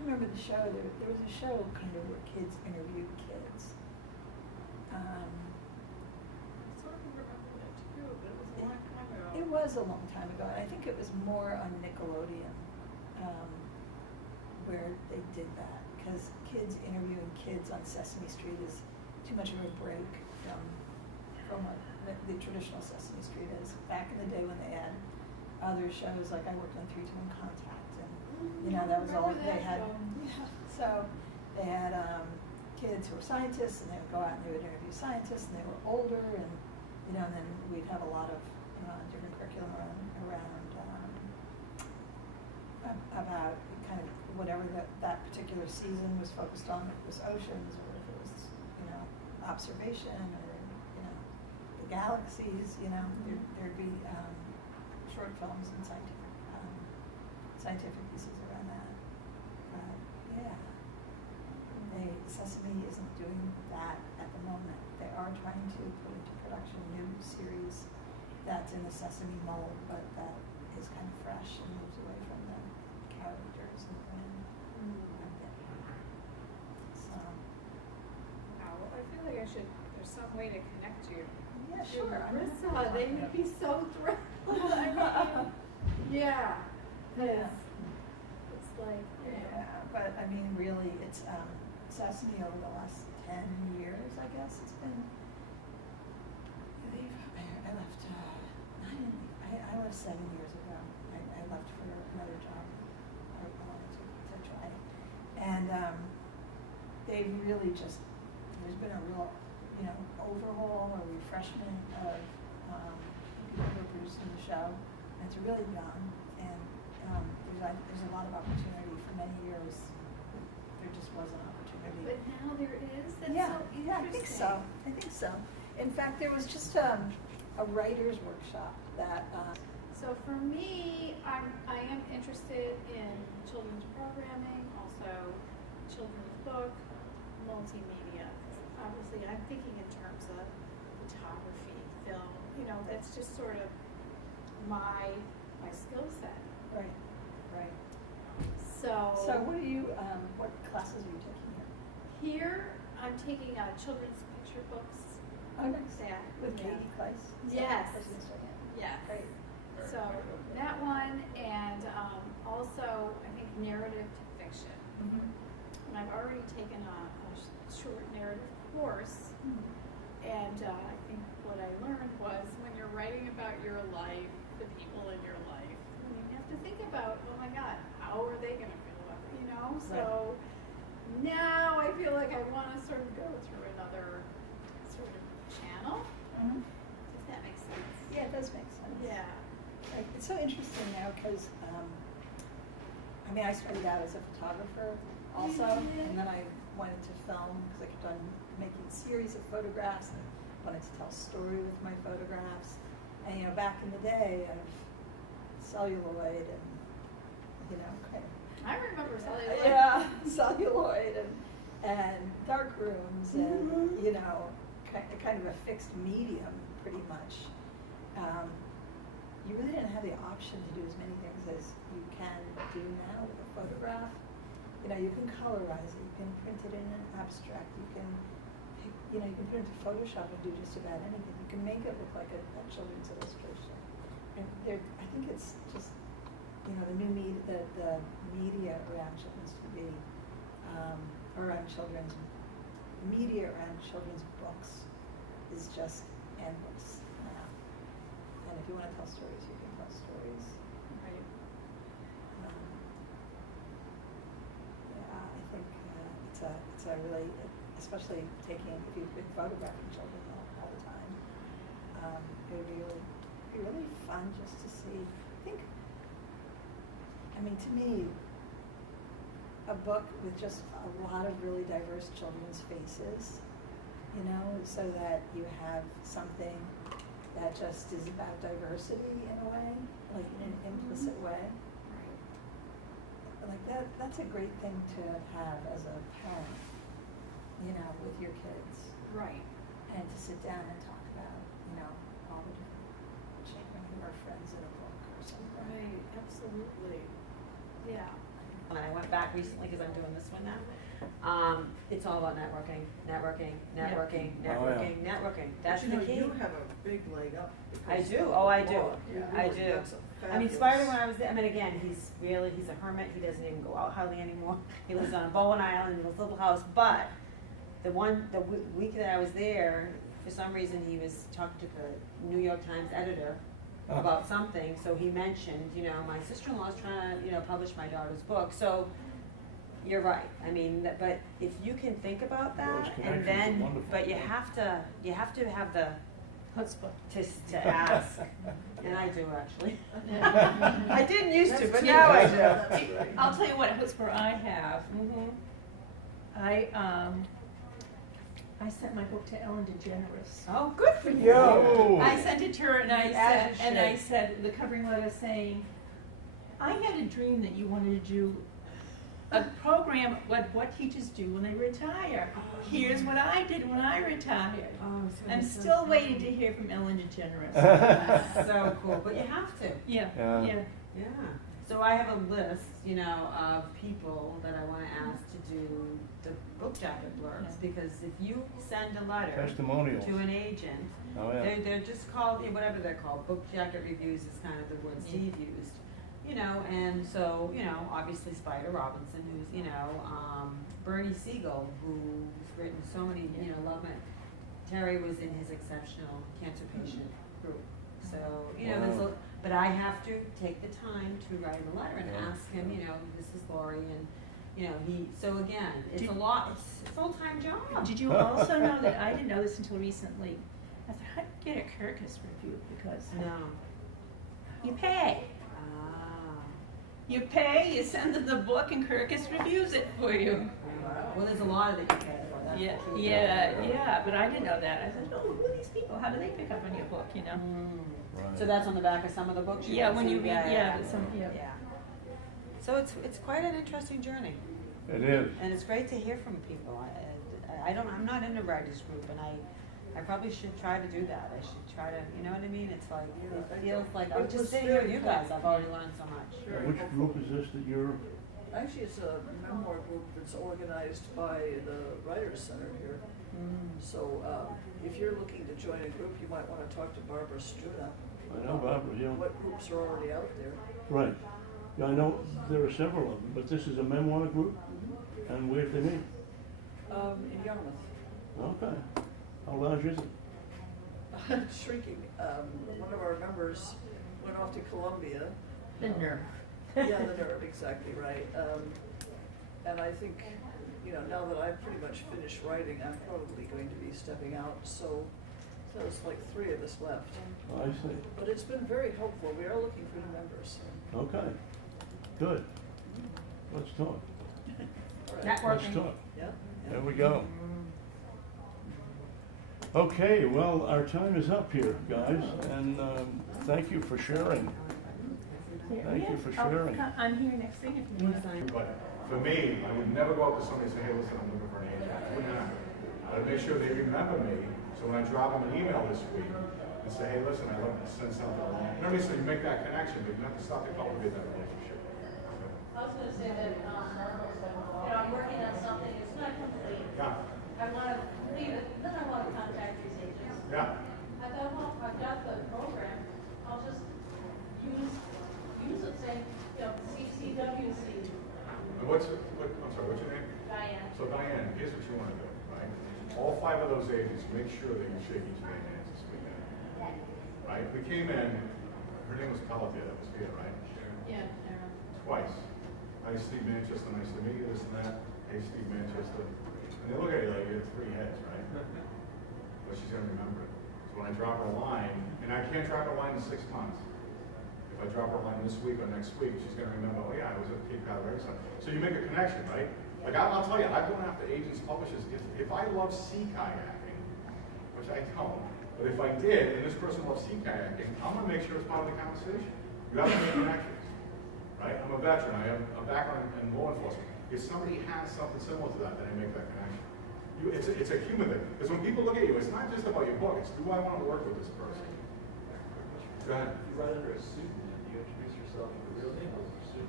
you remember the show? There was a show kind of where kids interviewed kids. I sort of remember that too, but it was a long time ago. It was a long time ago, and I think it was more on Nickelodeon, where they did that, because kids interviewing kids on Sesame Street is too much of a break from what the traditional Sesame Street is. Back in the day when they had other shows, like I worked on 3 to 1 Contact, and that was all they had. Yeah, so they had kids who were scientists, and they would go out and they would interview scientists, and they were older, and and then we'd have a lot of different curriculum around about kind of whatever that particular season was focused on. If it was oceans, or if it was observation, or the galaxies. There'd be short films and scientific pieces around that. Sesame isn't doing that at the moment. They are trying to put into production a new series that's in the Sesame mold, but that is kind of fresh and moves away from the characters and so. Wow, well, I feel like there's some way to connect you. Yeah, sure. Marissa, they would be so thrilled. I mean, yeah. It's like, but I mean, really, it's Sesame over the last 10 years, I guess it's been. I left 7 years ago. I left for another job I wanted to try, and they've really just, there's been a real overhaul or refreshment of people who are producing the show, and it's really young, and there's a lot of opportunity. For many years there just wasn't opportunity, but now there is. That's yeah, so interesting. yeah, I think so. In fact, there was just a writer's workshop that. So for me, I am interested in children's programming, also children's book, multimedia. Obviously, I'm thinking in terms of photography, film. That's just sort of my skill set. Right. So what classes are you taking here? Here, I'm taking children's picture books. Oh, nice. Yeah. With Katie Kleiss? Yes. Yeah. Great. So that one, and also I think narrative to fiction. Mm-hmm. And I've already taken a short narrative course, and I think what I learned was when you're writing about your life, the people in your life, you have to think about, oh my God, how are they going to feel about it? So now I feel like I want to sort of go through another sort of channel. Mm-hmm. If that makes sense. Yeah, it does make sense. Yeah. It's so interesting now because, I started out as a photographer also, and then I went into film because I kept on making a series of photographs and wanted to tell a story with my photographs. And back in the day of celluloid and I remember celluloid. Yeah, celluloid and dark rooms and kind of a fixed medium pretty much. You really didn't have the option to do as many things as you can do now with a photograph. You can colorize it, you can print it in an abstract, you can put it into Photoshop and do just about anything. You can make it look like a children's illustration. And I think it's just, the new the media around children's TV, around children's books is just endless now. And if you want to tell stories, you can tell stories. Right. I think it's a really, especially if you've been photographing children all the time, it would be really fun just to see. To me, a book with just a lot of really diverse children's faces, so that you have something that just is about diversity in a way, like in an implicit way. Right. Like that's a great thing to have as a parent, with your kids. Right. And to sit down and talk about, all the different children who are friends in a book or something. Right, absolutely. Yeah. and I went back recently because I'm doing this one now. It's all about networking. That's But the key. you have a big leg up. I because do. of Oh, the I do. law. You I really- do. that's a I mean, fabulous- Spider, when I was there, I mean, again, he's a hermit. He doesn't even go out hardly anymore. He lives on Bowen Island in this little house. But the week that I was there, for some reason, he was talking to the New York Times editor about something. So he mentioned, my sister-in-law's trying to, publish my daughter's book. So you're right. I mean, but if you can think about Those that, connections and are then, wonderful. but you have to have the Chutzpah. to ask, and I do actually. I didn't used to, That's but cute. now I do. That's great. I'll tell you what chutzpah I have. I sent my book to Ellen DeGeneres. Oh, good for you. Oh. I sent it to her and As you I should. said the covering letter saying, I had a dream that you wanted to do a program what teachers do when they retire. Here's what I did when I retired. Oh, so I'm so still waiting to funny. hear from Ellen DeGeneres. So cool, but you have to. Yeah, Yeah. yeah. Yeah. So I have a list, of people that I want to ask to do the book jacket blurbs, because if you send a letter Testimonials. to an agent, Oh, yeah. they're just called, whatever they're called, book jacket reviews is kind of the word Steve used. And so, obviously Spider Robinson, who's, Bernie Siegel, who's written so many, love it. Terry was in his exceptional cancer patient group. So, there's Wow. but I have to take the time to write him a letter and Yeah. ask him, this is Lori, and, so again, it's Did- a lot, it's a full-time job. Did you also know that I didn't know this until recently? I thought, how do you get a Kirkus review? Because No. you pay. Ah. You pay, you send them the book, and Kirkus reviews it for you. Well, there's a lot that you pay for, that's Yeah, the key. yeah, but I didn't know that. I said, oh, who are these people? How do they pick up on your book, Right. So that's on the back of some of the books? Yeah, can when see? you read, yeah. So it's quite an interesting journey, It is. and it's great to hear from people. I'm not in a writers group, and I probably should try to do that. I should try to, you know what I mean? It's like, it feels like, I'm It just was sitting here with very you guys, I've already learned so much. Very Which helpful. group is this that you're? Actually, it's a memoir group that's organized by the Writers Center here. So if you're looking to join a group, you might want to talk to Barbara Struna. I know Barbara, yeah. What groups are already out there? Right. Yeah, I know there are several of them, but this is a memoir group? And where do they meet? In Yarmouth. Okay. How large is it? Shrinking. One of our members went off to Columbia. The nerve. Yeah, the nerve, exactly right. And I think, now that I've pretty much finished writing, I'm probably going to be stepping out. So there's like 3 of us left. I see. But it's been very helpful. We are looking for new members. Okay. Good. Let's talk. All right. Let's Networking. talk. Yeah. There we go. Okay, well, our time is up here, guys, and thank you for sharing. Thank you for sharing. I'm here next thing if you want to. But for me, I would never go up to somebody and say, hey, listen, I'm looking for an agent. I wouldn't happen. I would make sure they remember me, so when I drop them an email this week and say, hey, listen, I'd like to send something along. You know what I mean? So you make that connection, but you have to start to cultivate that relationship. I was gonna say that, I'm working on something, it's not complete. Yeah, I wanna leave it, then I wanna contact these agents. yeah. I thought, well, I've got the program, I'll just use it, say, CCWC, And I'm sorry, what's your name? Diane. So Diane, here's what you want to do, right? All 5 of those agents, make sure that you shake each man's hands this weekend. Right? We came in, her name was Calatia, that was here, right? Yeah, Twice. Hi, Steve Manchester, nice to meet you, this and that. Hey, Steve Manchester. And they look at you like you have 3 heads, right? But she's gonna remember it. So when I drop her a line, and I can't drop her a line in 6 months. If I drop her a line this week or next week, she's gonna remember, oh yeah, I was at Cape Cod Riverside. So you make a connection, right? Like I'll tell you, I've gone after agents, publishers, if I love sea kayaking, which I don't, but if I did, and this person loves sea kayaking, I'm gonna make sure it's part of the conversation. You have to make connections. Right? I'm a veteran. I have a background in law enforcement. If somebody has something similar to that, then I make that connection. It's a human thing. Because when people look at you, it's not just about your book. It's, do I want to work with this person? Go ahead. You write under a pseudonym. Do you introduce yourself with a real name or a pseudonym?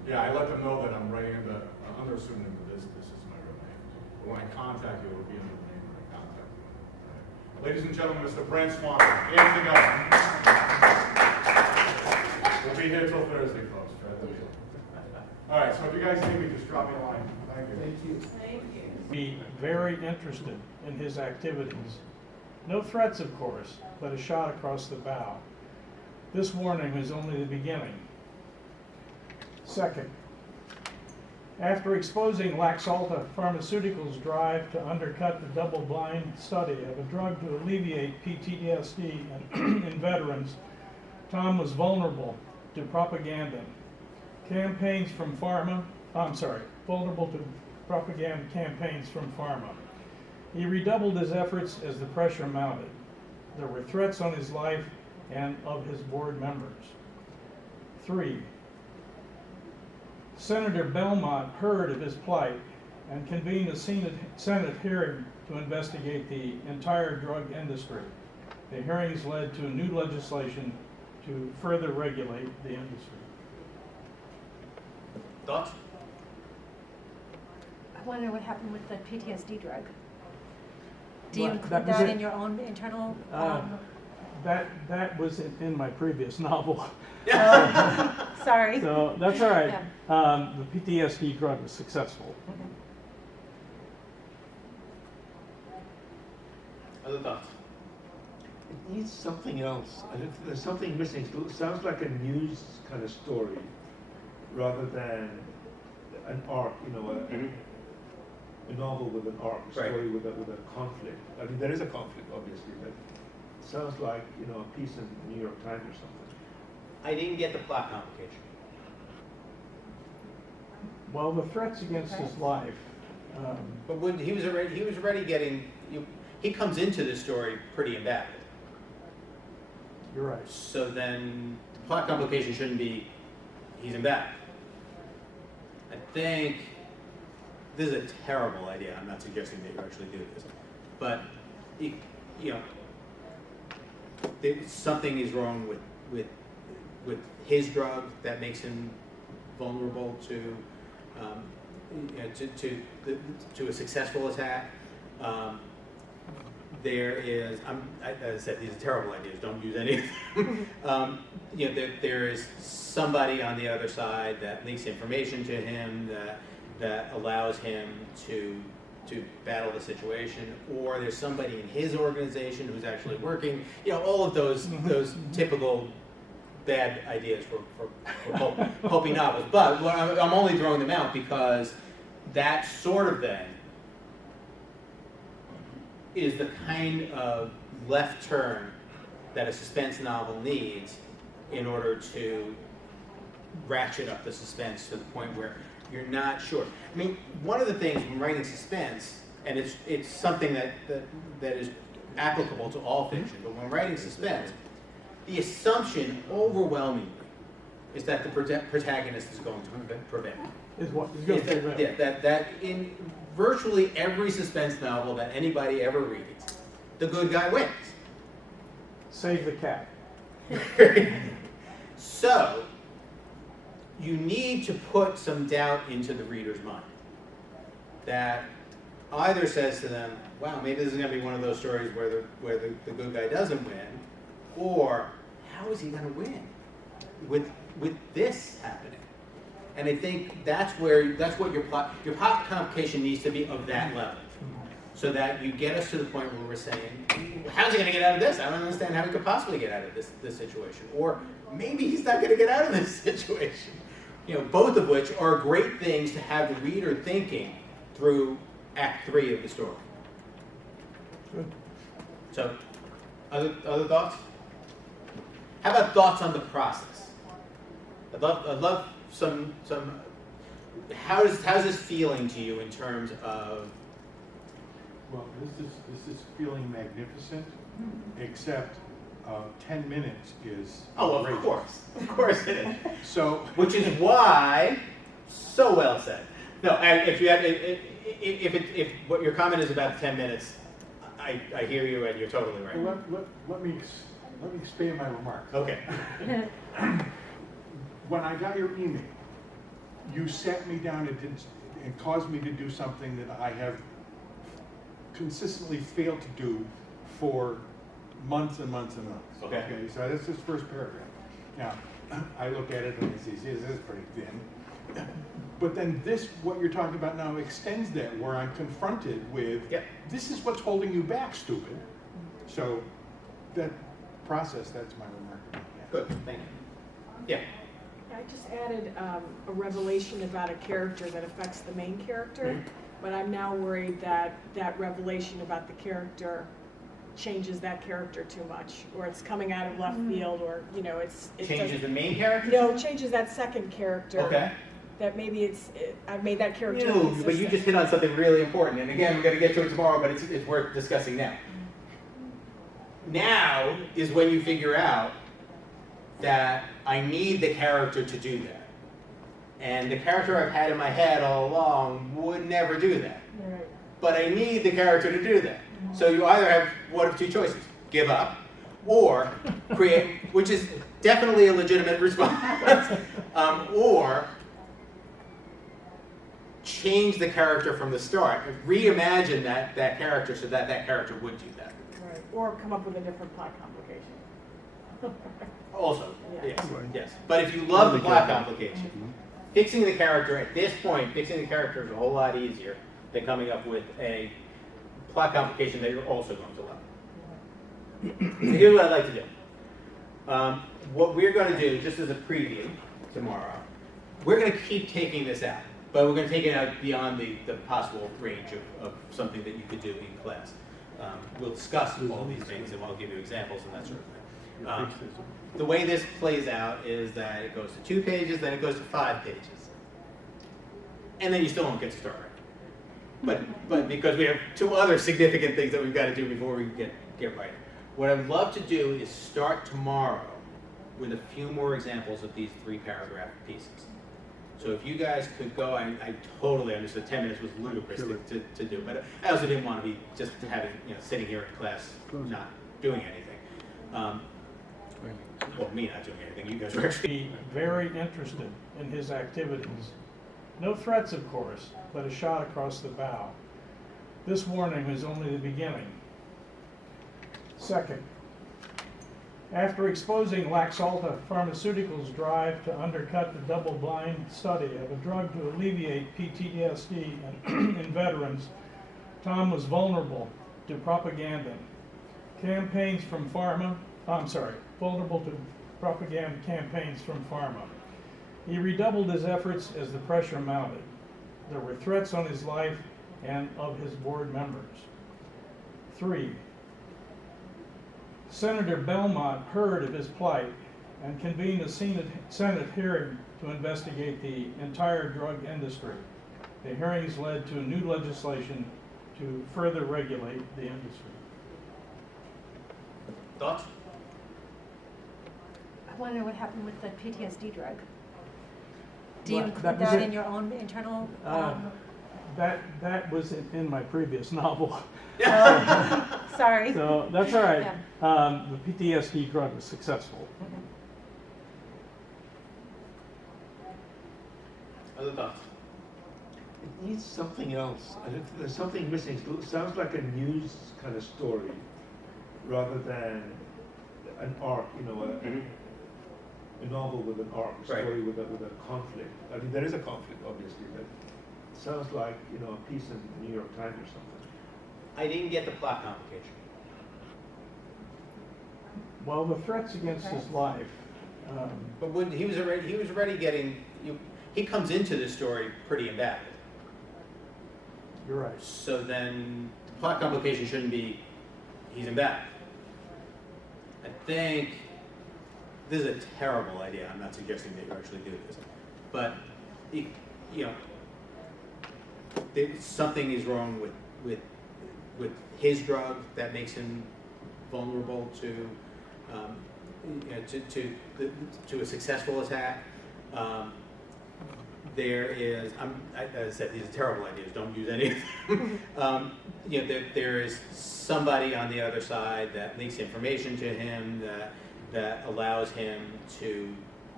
Yeah, I let them know that I'm writing under a pseudonym, but this is my real name. But when I contact you, it will be under the name when I contact you. Right. Ladies and gentlemen, Mr. Brent Swanson. Anything else? We'll be here till Thursday, folks. Try to do it. All right, so if you guys need me, just drop me a line. Thank you. Thank you. Thank you. Be very interested in his activities. No threats, of course, but a shot across the bow. This warning is only the beginning. Second, after exposing Laxalta Pharmaceuticals' drive to undercut the double-blind study of a drug to alleviate PTSD in veterans, Tom was vulnerable to propaganda. Vulnerable to propaganda campaigns from pharma. He redoubled his efforts as the pressure mounted. There were threats on his life and of his board members. 3. Senator Belmont heard of his plight and convened a Senate hearing to investigate the entire drug industry. The hearings led to new legislation to further regulate the industry. Thoughts? I want to know what happened with the PTSD drug. Do you Well, include that was that it. in your own internal? That was in my previous novel. Sorry. So that's all right. Yeah. The PTSD drug was successful. Other thoughts? It needs something else. I think there's something missing. It sounds like a news kind of story rather than an arc, you know, a novel with an arc, a story with a conflict. I mean, there is a conflict, obviously, but it sounds like, you know, a piece in the New York Times or something. I didn't get the plot complication. Well, the threats against his life. But when he was already getting, he comes into this story pretty embattled. You're right. So then the plot complication shouldn't be he's embattled. I think this is a terrible idea. I'm not suggesting that you actually do this, but something is wrong with his drug that makes him vulnerable to a successful attack. There is, as I said, these are terrible ideas. Don't use any of them. There is somebody on the other side that leaks information to him that allows him to battle the situation, or there's somebody in his organization who's actually working. All of those typical bad ideas for pulpy novels. But I'm only throwing them out because that sort of thing is the kind of left turn that a suspense novel needs in order to ratchet up the suspense to the point where you're not sure. I mean, one of the things when writing suspense, and it's something that is applicable to all fiction, but when writing suspense, the assumption overwhelmingly is that the protagonist is going to prevail. Is what is going to prevail. Yeah, that in virtually every suspense novel that anybody ever reads, the good guy wins. Save the cat. So, you need to put some doubt into the reader's mind that either says to them, wow, maybe this is going to be one of those stories where the good guy doesn't win, or how is he going to win with this happening? And I think that's what your plot complication needs to be of that level, so that you get us to the point where we're saying, how's he going to get out of this? I don't understand how he could possibly get out of this situation, or maybe he's not going to get out of this situation. Both of which are great things to have the reader thinking through Act 3 of the story. Good. So, other thoughts? How about thoughts on the process? I'd love some. How's this feeling to you in terms of? Well, this is feeling magnificent, except 10 minutes is. Oh, outrageous. of course it is. So, which is why, so well said. No, if what your comment is about 10 minutes, I hear you and you're totally right. well, let me expand my remarks. Okay. When I got your email, you sat me down and caused me to do something that I have consistently failed to do for months and months and months. Okay. So that's his first paragraph. Now, I look at it and I see, this is pretty thin. But then this, what you're talking about now, extends that, where I'm confronted with, this is what's holding you back, stupid. So that process, that's my remark. Good, thank you. Yeah. I just added a revelation about a character that affects the main character, but I'm now worried that that revelation about the character changes that character too much, or it's coming out of left field, or it Changes the main character? No, changes that second character. Okay. That maybe I've made that character No, but you inconsistent. just hit on something really important, and again, we're going to get to it tomorrow, but it's worth discussing now. Now is when you figure out that I need the character to do that. And the character I've had in my head all along would never do that. Right. But I need the character to do that. So you either have one of two choices: give up, or create, which is definitely a legitimate response, or change the character from the start, reimagine that character so that character would do that. Right. Or come up with a different plot complication. Also, Yeah. yes. But if you love the plot complication, fixing the character at this point, fixing the character is a whole lot easier than coming up with a plot complication that you're also going to love. So here's what I'd like to do. What we're going to do, just as a preview tomorrow, we're going to keep taking this out, but we're going to take it out beyond the possible range of something that you could do in class. We'll discuss all these things, and I'll give you examples and that sort of thing. The way this plays out is that it goes to 2 pages, then it goes to 5 pages. And then you still don't get to start writing. But because we have 2 other significant things that we've got to do before we get writing. What I'd love to do is start tomorrow with a few more examples of these 3-paragraph pieces. So if you guys could go, I totally understood 10 minutes was ludicrous to do, but I also didn't want to be just having, sitting here in class not doing anything. Well, me not doing anything, you guys were actually. Be very interested in his activities. No threats, of course, but a shot across the bow. This warning is only the beginning. Second, after exposing Laxalta Pharmaceuticals' drive to undercut the double-blind study of a drug to alleviate PTSD in veterans, Tom was vulnerable to propaganda. Vulnerable to propaganda campaigns from pharma. He redoubled his efforts as the pressure mounted. There were threats on his life and of his board members. 3. Senator Belmont heard of his plight and convened a Senate hearing to investigate the entire drug industry. The hearings led to new legislation to further regulate the industry. Thoughts? I want to know what happened with the PTSD drug. Do you Well, include that was that it. in your own internal? That was in my previous novel. Sorry. So that's all right. Yeah. The PTSD drug was successful. Other thoughts? It needs something else. There's something missing. It sounds like a news kind of story rather than an arc, a novel with an arc, a story with a conflict. I mean, there is a conflict, obviously, but it sounds like, a piece in the New York Times or something. I didn't get the plot complication. Well, the threats against his life. But when he was already getting, he comes into this story pretty embattled. You're right. So then the plot complication shouldn't be he's embattled. I think this is a terrible idea. I'm not suggesting that you actually do this, but something is wrong with his drug that makes him vulnerable to a successful attack. There is, as I said, these are terrible ideas. Don't use any of them. There is somebody on the other side that leaks information to him that allows him to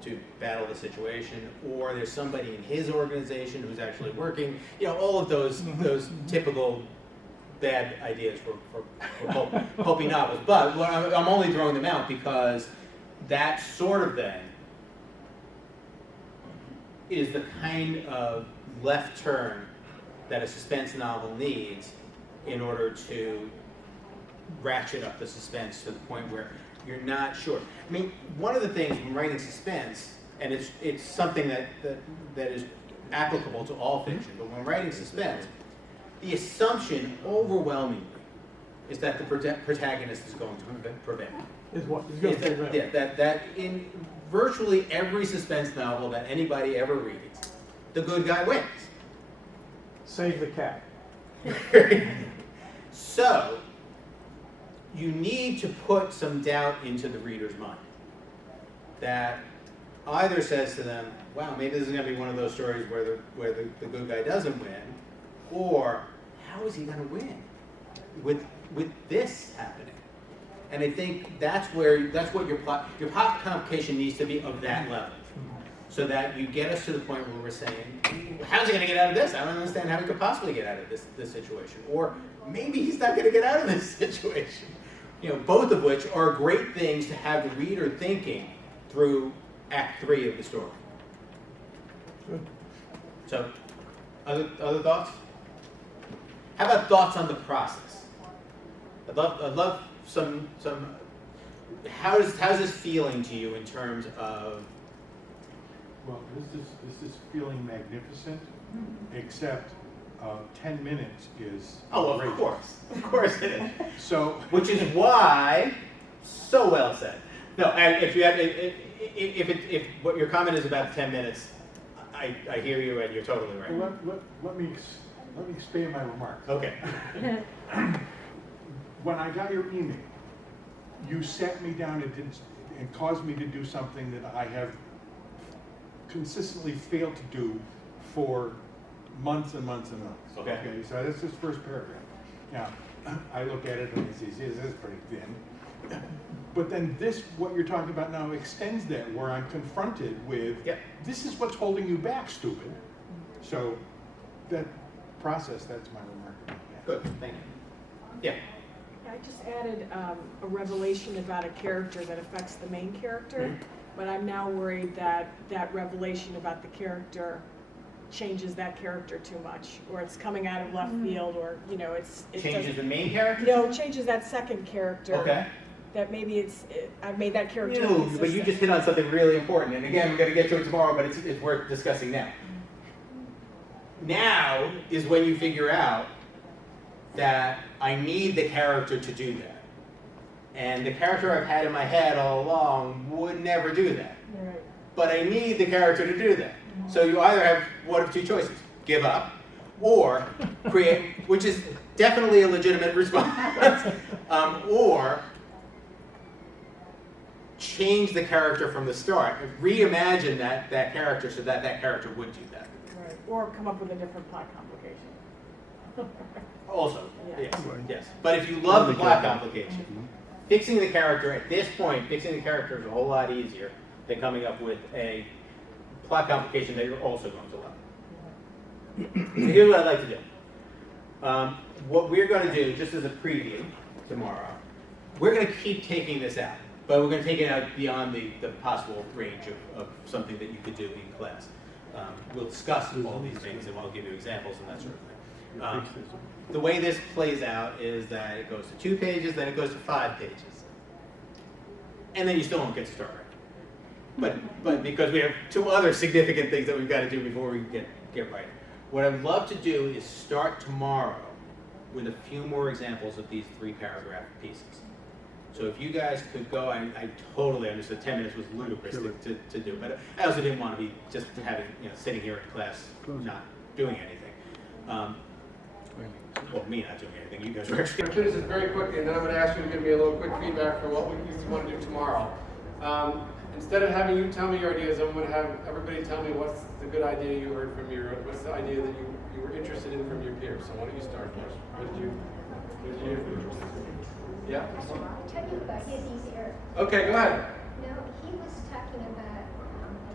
to battle the situation, or there's somebody in his organization who's actually working. You know, all of those typical bad ideas for pulpy novels. But I'm only throwing them out because that sort of thing is the kind of left turn that a suspense novel needs in order to ratchet up the suspense to the point where you're not sure. I mean, one of the things when writing suspense, and it's something that is applicable to all fiction, but when writing suspense, the assumption overwhelmingly is that the protagonist is going to prevail. Is what? Is going to prevail. Yeah, that in virtually every suspense novel that anybody ever reads, the good guy wins. Save the cat. So, you need to put some doubt into the reader's mind that either says to them, wow, maybe this is going to be one of those stories where the good guy doesn't win, or how is he going to win with this happening? And I think that's what your plot complication needs to be of that level, so that you get us to the point where we're saying, how's he going to get out of this? I don't understand how he could possibly get out of this situation, or maybe he's not going to get out of this situation. You know, both of which are great things to have the reader thinking through Act 3 of the story. Good. So, other thoughts? How about thoughts on the process? I'd love some. How's this feeling to you in terms of? Well, this is feeling magnificent, except 10 minutes is outrageous. Of course it is. So, which is why, so well said. No, if what your comment is about 10 minutes, I hear you and you're totally right. well, let me stay in my remarks. Okay. When I got your email, you sat me down and caused me to do something that I have consistently failed to do for months and months and months. Okay. So that's this first paragraph. Now, I look at it and I see, this is pretty thin. But then what you're talking about now extends that, where I'm confronted with, this is what's holding you back, stupid. So that process, that's my remark about that. Good, thank you. Yeah. I just added a revelation about a character that affects the main character, but I'm now worried that that revelation about the character changes that character too much, or it's coming out of left field, or it changes the main character. No, changes that second character. Okay. That maybe I've made that character. No, but you just hit on something really important, and again, we're going to get to it tomorrow, but it's worth discussing now. Now is when you figure out that I need the character to do that. And the character I've had in my head all along would never do that. Right. But I need the character to do that. So you either have one of two choices. Give up, or create, which is definitely a legitimate response, or change the character from the start. Reimagine that character so that character would do that. Right. Or come up with a different plot complication. Also, Yeah. yes. But if you love the plot complication, fixing the character at this point, fixing the character is a whole lot easier than coming up with a plot complication that you're also going to love. So here's what I'd like to do. What we're going to do, just as a preview tomorrow, we're going to keep taking this out, but we're going to take it out beyond the possible range of something that you could do in class. We'll discuss all these things, and I'll give you examples and that sort of thing. The way this plays out is that it goes to 2 pages, then it goes to 5 pages. And then you still don't get to start writing. But because we have 2 other significant things that we've got to do before we get writing. What I'd love to do is start tomorrow with a few more examples of these 3-paragraph pieces. So if you guys could go, I totally understood 10 minutes was ludicrous to do, but I also didn't want to be just having, sitting here in class not doing anything. Well, me not doing anything, you guys were actually. I'm going to do this very quickly, and then I'm going to ask you to give me a little quick feedback for what you want to do tomorrow. Instead of having you tell me your ideas, I'm going to have everybody tell me what's the good idea you heard from what's the idea that you were interested in from your peers. So why don't you start first? What did you hear from your peers? Yeah? I'll tell you about his easier. Okay, go ahead. No, he was talking about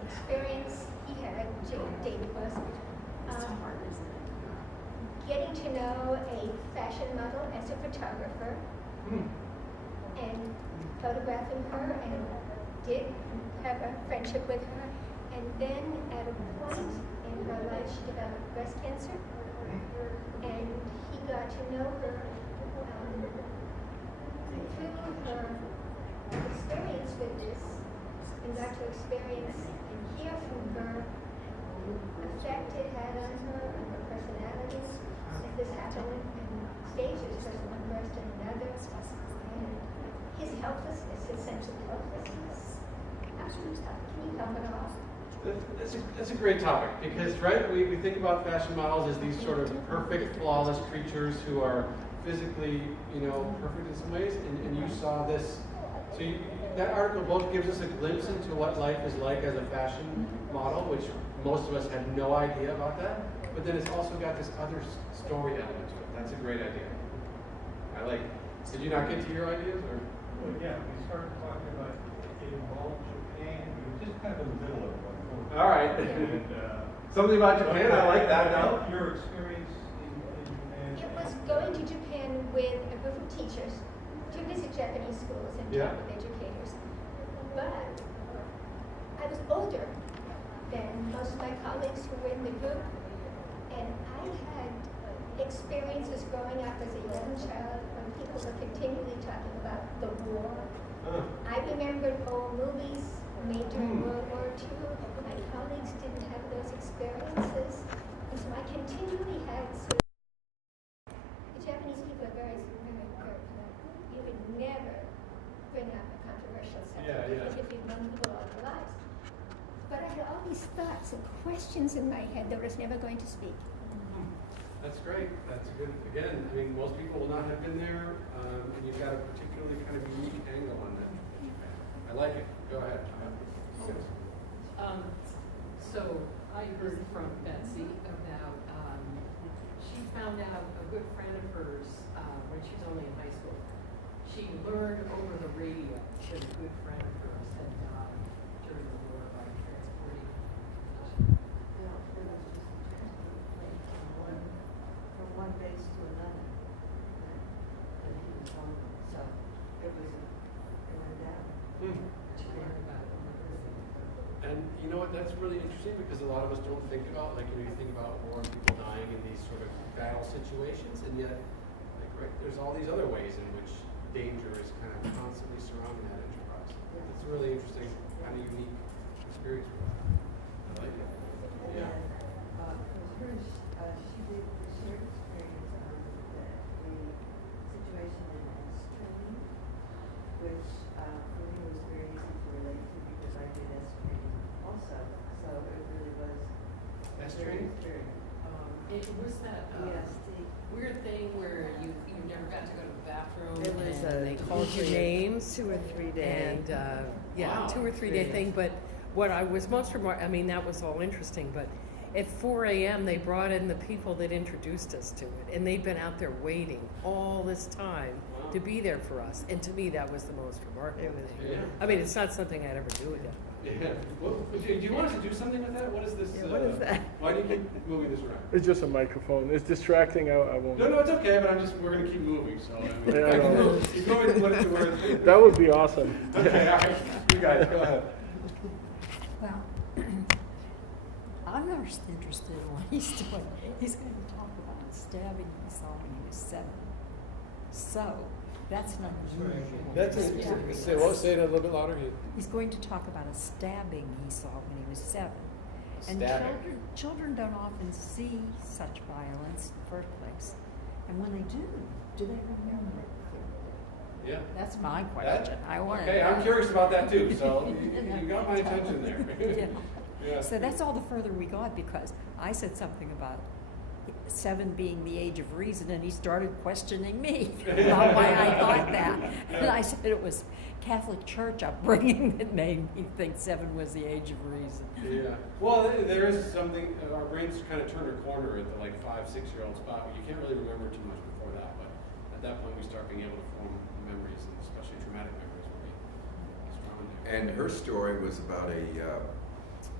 experience he had, David was, getting to know a fashion model as a photographer and photographing her, and did have a friendship with her. And then at a point in her life, she developed breast cancer, and he got to know her through her experience with this, and got to experience and hear from her the effect it had on her and her personality. That this happened in stages, first one breast and another, and his helplessness, his sense of helplessness. Can you help at all? That's a great topic, because we think about fashion models as these sort of perfect, flawless creatures who are physically, perfect in some ways, and you saw this. So that article both gives us a glimpse into what life is like as a fashion model, which most of us had no idea about that, but then it's also got this other story element to it. That's a great idea. I like it. Did you not get to your ideas, or? Well, yeah, we started talking about it involved Japan. We were just kind of in the middle of it. All right. And, something about Japan, I like that now. Your experience in Japan? It was going to Japan with a group of teachers to visit Japanese schools and talk with educators. But I was older than most of my colleagues who were in the group, and I had experiences growing up as a young child when people were continually talking about the war. I remembered old movies made during World War II. My colleagues didn't have those experiences, and so I continually had the Japanese people are very, very, very polite. You would never bring up a controversial subject if you've known people all their lives. But I had all these thoughts and questions in my head that I was never going to speak. That's great. That's good. Again, I mean, most people will not have been there, and you've got a particularly kind of unique angle on that. I like it. Go ahead. So I heard from Betsy about, she found out a good friend of hers when she was only in high school. She learned over the radio that a good friend of hers had died during the war by transporting. From one base to another. And he was on, so it went down. She learned about it. And you know what, that's really interesting, because a lot of us don't think about, like when you think about war and people dying in these sort of battle situations, and yet, there's all these other ways in which danger is kind of constantly surrounding that enterprise. It's a really interesting, kind of unique experience for us. I like it. Yeah. Hers, she did the shared experience on the situation in Australia, which for me was very easy to relate to because I did S training also. So it really was S very training? experience. It was that weird thing where you never got to go to the bathroom. It was and they called your names. 2 or 3 days. And Wow. 2 or 3 day thing. But what I was most that was all interesting. But at 4 a.m. they brought in the people that introduced us to it, and they'd been out there waiting all this time to be there for us. And to me, that was the most remarkable thing. Yeah. I mean, it's not something I'd ever do again. Yeah. Well, do you want us to do something with that? What is this? What is that? Why do you keep moving this around? It's just a microphone. It's distracting. I won't. No, it's okay, but we're going to keep moving, so I mean, Yeah, I I can know. move. You go ahead and put it to where it's That would be awesome. Okay, all right. You guys, go ahead. Well, I'm most interested in what he's doing. He's going to talk about a stabbing he saw when he was 7. So, that's not unusual. Say it a little bit louder. He's going to talk about a stabbing he saw when he was 7. And Stabbing. children don't often see such violence in the first place. And when they do they remember it? Yeah. That's my question. I want Okay, I'm curious about that too, so you got my attention there. Yeah. Yeah. So that's all the further we got, because I said something about 7 being the age of reason, and he started questioning me about why I thought that. And I said it was Catholic Church upbringing that made me think 7 was the age of reason. Yeah. Well, there is something, our brains kind of turn a corner at the 5-6-year-old spot where you can't really remember too much before that, but at that point we start being able to form memories, and especially traumatic memories will be strong there. And her story was about a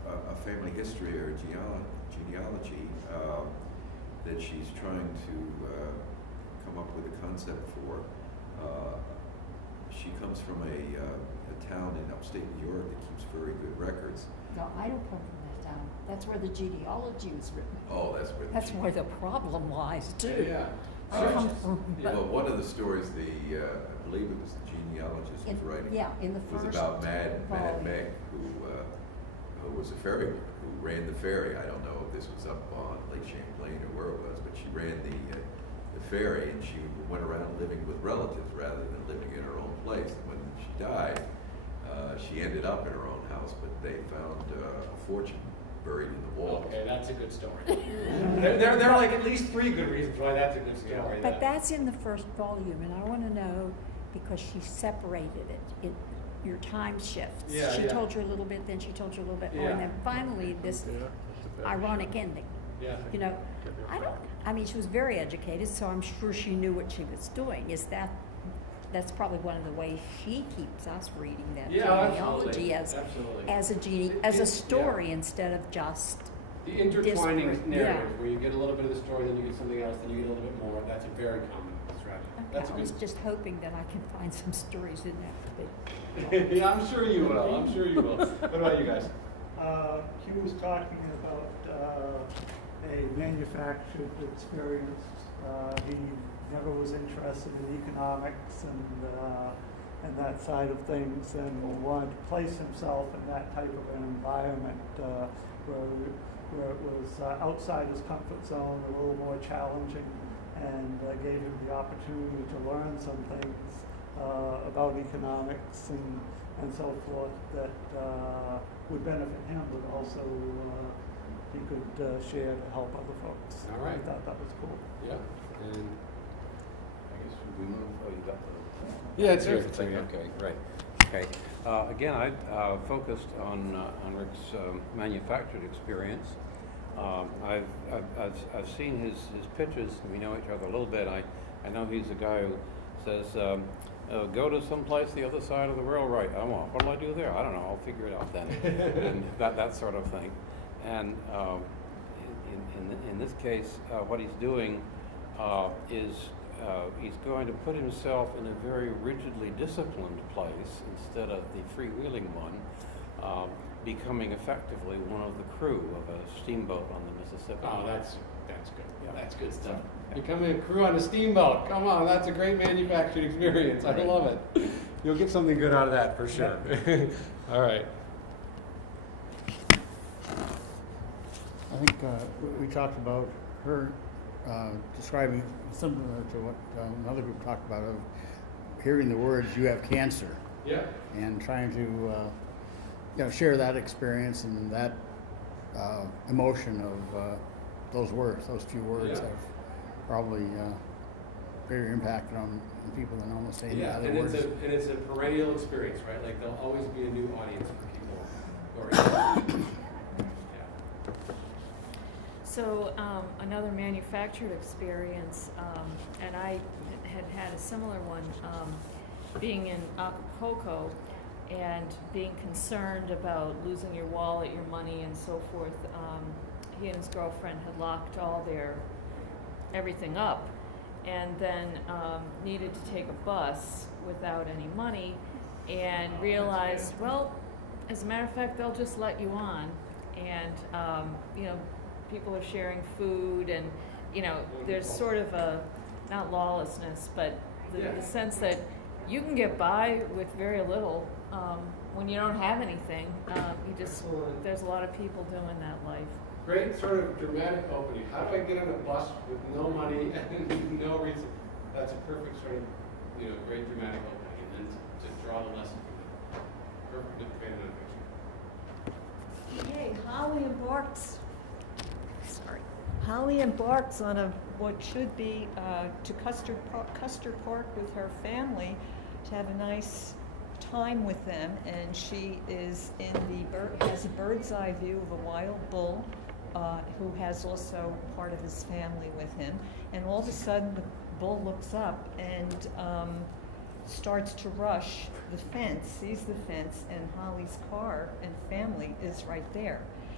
a family history or genealogy that she's trying to come up with a concept for. She comes from a town in upstate New York that keeps very good records. No, I don't come from that town. That's where the genealogy was written. Oh, that's where. That's where the problem lies too. Yeah. I come from. Well, one of the stories, I believe it was the genealogist was writing. Yeah, in the first was about Mad volume. Meg, who was a ferryman who ran the ferry. I don't know if this was up on Lake Champlain or where it was, but she ran the ferry, and she went around living with relatives rather than living in her own place. And when she died, she ended up in her own house, but they found a fortune buried in the wall. Okay, that's a good story. there are like at least 3 good reasons why that's a good story. But that's in the first volume, and I want to know, because she separated it. Your time shifts. Yeah, she yeah. told you a little bit, then she told you a little bit more, Yeah. and then finally this ironic ending. Yeah. You know, I mean, she was very educated, so I'm sure she knew what she was doing. That's probably one of the ways she keeps us reading that genealogy as a story instead of just the intertwining disparate. narrative, where you get a little bit of the story, then you get something else, then you get a little bit more. That's a very common strategy. That's a I was good. just hoping that I can find some stories in there. Yeah, I'm sure you will. I'm sure you will. What about you guys? He was talking about a manufactured experience. He never was interested in economics and that side of things, and wanted to place himself in that type of an environment where it was outside his comfort zone, a little more challenging, and gave him the opportunity to learn some things about economics and so forth that would benefit him, but also he could share to help other folks. All right. I thought that was cool. Yeah. And I guess we move. Oh, you got the. Yeah, it's here. Okay, right. Okay. Again, I focused on Rick's manufactured experience. I've seen his pitches. We know each other a little bit. I know he's a guy who says, go to someplace the other side of the rail, right? I'm off. What do I do there? I don't know. I'll figure it out then. And that sort of thing. And in this case, what he's doing is he's going to put himself in a very rigidly disciplined place instead of the freewheeling one, becoming effectively one of the crew of a steamboat on the Mississippi. Oh, that's good. Yeah. That's good stuff. Yeah. Becoming a crew on a steamboat. Come on, that's a great manufactured experience. I love it. You'll get something good out of that for sure. All right. I think we talked about her describing similar to what another group talked about, of hearing the words "you have cancer," Yeah. and trying to share that experience and that emotion of those words. Those few words have probably greater impact on people than almost any other words. It's a perennial experience, right? Like there'll always be a new audience for people who are So another manufactured experience, and I had a similar one, being in Acapulco and being concerned about losing your wallet, your money, and so forth. He and his girlfriend had locked all everything up, and then needed to take a bus without any money, and realized, well, as a matter of fact, they'll just let you on, and people are sharing food, and there's sort of a, not lawlessness, but the sense that you can get by with very little when you don't have anything. There's a lot of people doing that life. great sort of dramatic opening. How do I get on a bus with no money and no reason? That's a perfect sort of, great dramatic opening, and then to draw the lesson from it. Perfect way to nonfiction. Yay, Holly embarks on what should be to Custer Park with her family to have a nice time with them, and she is has a bird's eye view of a wild bull who has also part of his family with him, and all of a sudden the bull looks up and starts to rush the fence, sees the fence, and Holly's car and family is right there.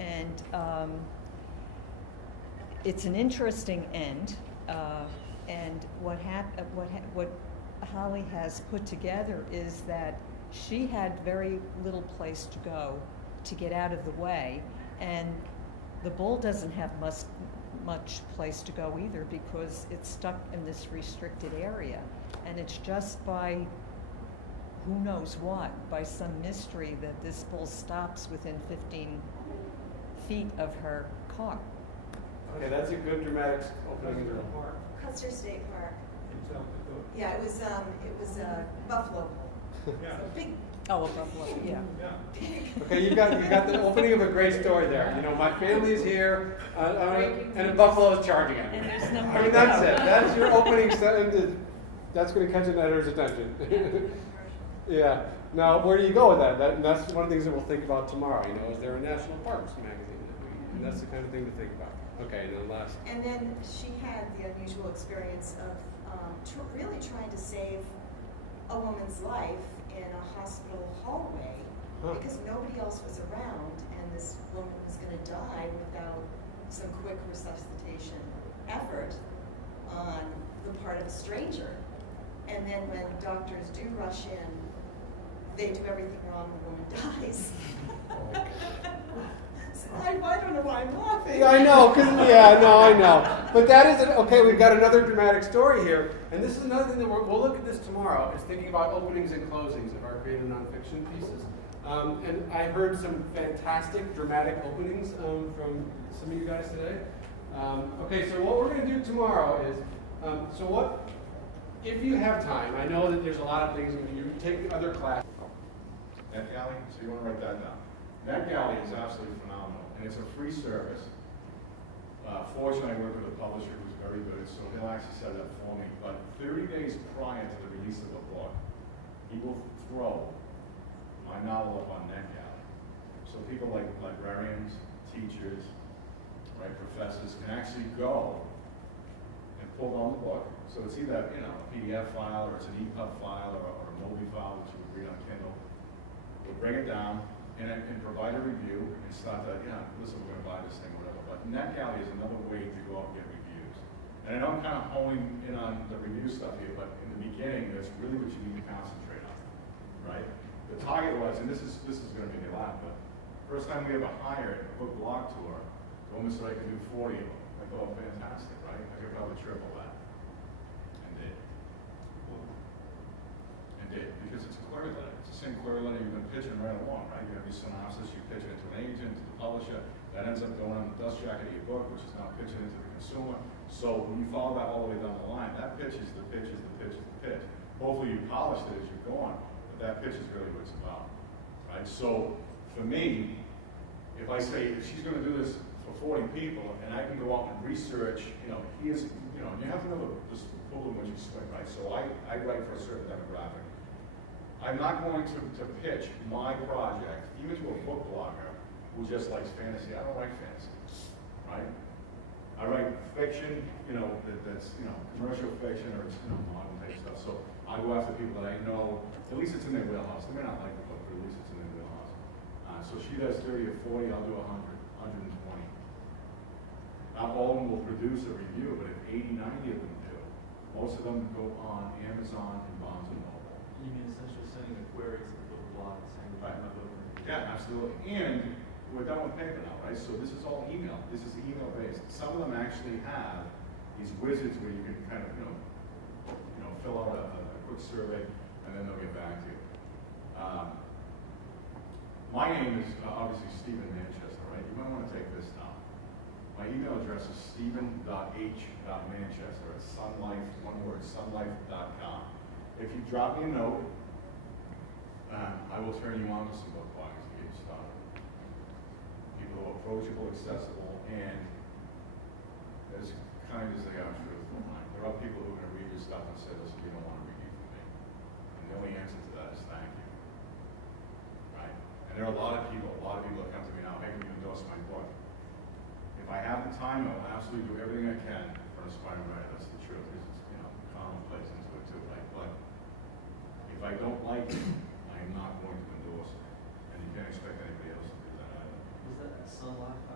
And it's an interesting end. And what Holly has put together is that she had very little place to go to get out of the way, and the bull doesn't have much place to go either, because it's stuck in this restricted area. And it's just by who knows what, by some mystery, that this bull stops within 15 feet of her car. Okay, that's a good dramatic opening. Custer State Park. In South Dakota. Yeah, it was buffalo. Yeah. So big. Oh, a buffalo, yeah. Okay, you've got the opening of a great story there. You know, my family's here, and a buffalo is charging at me. And there's no I mean, that's it. That's your opening sentence. That's going to catch an editor's attention. Yeah. Now, where do you go with that? That's one of the things that we'll think about tomorrow. You know, is there a National Parks magazine? And that's the kind of thing to think about. Okay, and then last. And then she had the unusual experience of really trying to save a woman's life in a hospital hallway because nobody else was around, and this woman was going to die without some quick resuscitation effort on the part of a stranger. And then when doctors do rush in, they do everything wrong, the woman dies. I don't know why I'm laughing. Yeah, I know, I know. But that is, okay, we've got another dramatic story here. And this is another thing that we'll look at this tomorrow, is thinking about openings and closings of our creative nonfiction pieces. And I heard some fantastic dramatic openings from some of you guys today. Okay, so what we're going to do tomorrow is, if you have time, I know that there's a lot of things, when you take other classes. Net Galley, so you want to write that down. Net Galley is absolutely phenomenal, and it's a free service. Fortunately, I work with a publisher who's very good, so he'll actually set it up for me. But 30 days prior to the release of the book, he will throw my novel up on Net Galley. So people like librarians, teachers, right, professors can actually go and pull down the book. So it's either a PDF file, or it's an EPUB file, or a MOBI file, which you would read on Kindle. We'll bring it down and provide a review and start to, listen, we're going to buy this thing, whatever. But NetGalley is another way to go out and get reviews. And I know I'm kind of honing in on the review stuff here, but in the beginning, that's really what you need to concentrate on, right? The target was, and this is going to make you laugh, but first time we ever hired a book blog tour, the woman said I could do 40 of them. I thought, fantastic, right? I could probably triple that. Because it's a query letter. It's the same query letter you've been pitching right along, right? You have your synopsis, you pitch it to an agent, to the publisher, that ends up going on the dust jacket of your book, which is now pitching into the consumer. So when you follow that all the way down the line, that pitch is the pitch is the pitch is the pitch. Hopefully you polish it as you go on, but that pitch is really what it's about, right? So for me, if I say, if she's going to do this for 40 people, and I can go out and research, you have to know the pull in which you swing, right? So I write for a certain demographic. I'm not going to pitch my project, even to a book blogger who just likes fantasy. I don't write fantasy, right? I write fiction, that's commercial fiction, or it's modern type stuff. So I go after people that I know, at least it's in their wheelhouse. They may not like the book, but at least it's in their wheelhouse. So she does 30 or 40, I'll do 100, 120. Not all of them will produce a review, but if 80, 90 of them do, most of them go on Amazon and Barnes and Noble. You mean essentially sending a query to the book blog saying Right. my book? Yeah, absolutely. And we're done with paper now, right? So this is all email. This is email based. Some of them actually have these wizards where you can kind of, fill out a quick survey, and then they'll get back to you. My name is obviously Stephen Manchester, right? You might want to take this down. My email address is stephen.h.manchester at sunlife, one word, sunlife.com. If you drop me a note, I will turn you on to some book bloggers to get you started. People who are approachable, accessible, and as kind as they are truthful. There are people who are going to read your stuff and say, listen, you don't want to read it from me. And the only answer to that is thank you. Right? And there are a lot of people that come to me now, hey, can you endorse my book? If I have the time, I'll absolutely do everything I can for an aspiring writer. That's the truth. It's commonplace into it too, right? But if I don't like it, I am not going to endorse it. And you can't expect anybody else to do that either. Was that Sun Life?